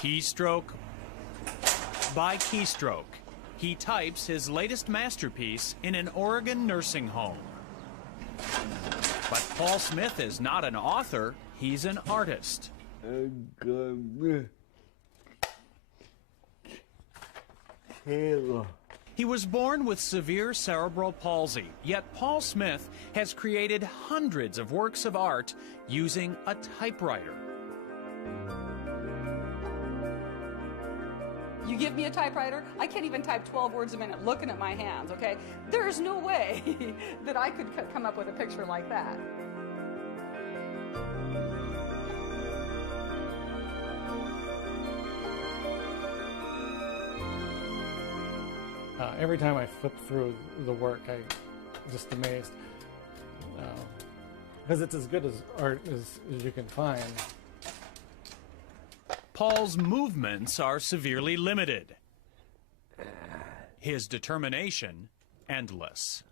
Keystroke by keystroke, he types his latest masterpiece in an Oregon nursing home. But Paul Smith is not an author, he's an artist. He was born with severe cerebral palsy, yet Paul Smith has created hundreds of works of art using a typewriter. You give me a typewriter, I can't even type 12 words a minute looking at my hands, okay? There's no way that I could come up with a picture like that. Every time I flip through the work, I'm just amazed. Because it's as good as art as you can find. Paul's movements are severely limited. His determination, endless.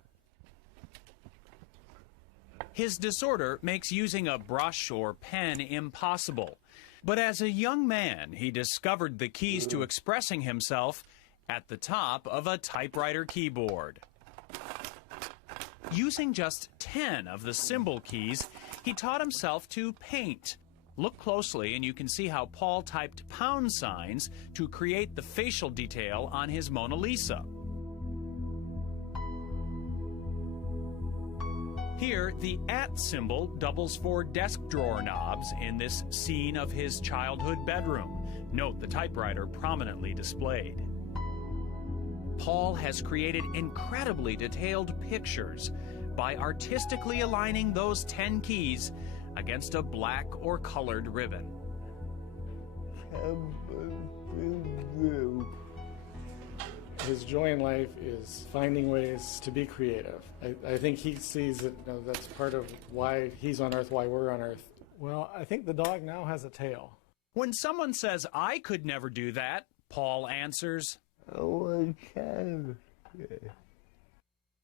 His disorder makes using a brush or pen impossible. But as a young man, he discovered the keys to expressing himself at the top of a typewriter keyboard. Using just 10 of the symbol keys, he taught himself to paint. Look closely and you can see how Paul typed pound signs to create the facial detail on his Mona Lisa. Here, the @ symbol doubles for desk drawer knobs in this scene of his childhood bedroom. Note the typewriter prominently displayed. Paul has created incredibly detailed pictures by artistically aligning those 10 keys against a black or colored ribbon. His joy in life is finding ways to be creative. I think he sees that that's part of why he's on Earth, why we're on Earth. Well, I think the dog now has a tail. When someone says, "I could never do that," Paul answers,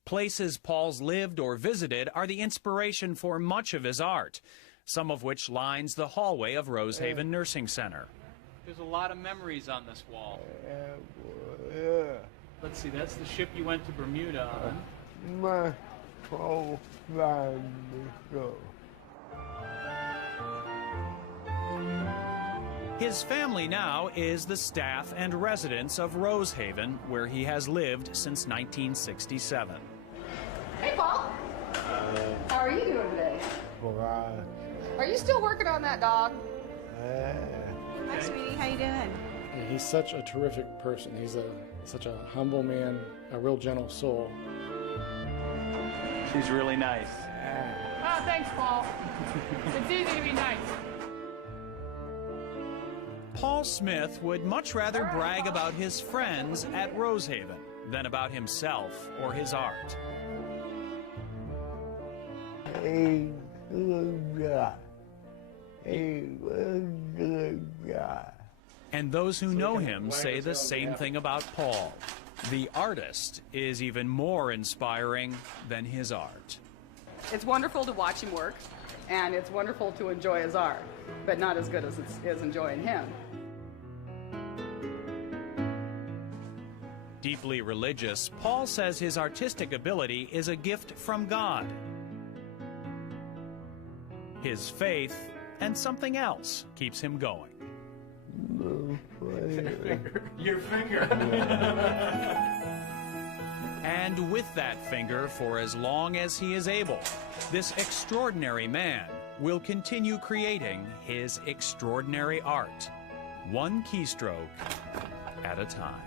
Places Paul's lived or visited are the inspiration for much of his art, some of which lines the hallway of Rosehaven Nursing Center. There's a lot of memories on this wall. Let's see, that's the ship you went to Bermuda on. His family now is the staff and residents of Rosehaven, where he has lived since 1967. Hey, Paul. How are you doing today? Are you still working on that dog? Hi, sweetie. How you doing? He's such a terrific person. He's such a humble man, a real gentle soul. She's really nice. Ah, thanks, Paul. It's easy to be nice. Paul Smith would much rather brag about his friends at Rosehaven than about himself or his art. And those who know him say the same thing about Paul. The artist is even more inspiring than his art. It's wonderful to watch him work, and it's wonderful to enjoy his art, but not as good as it's enjoying him. Deeply religious, Paul says his artistic ability is a gift from God. His faith and something else keeps him going. Your finger. And with that finger, for as long as he is able, this extraordinary man will continue creating his extraordinary art, one keystroke at a time.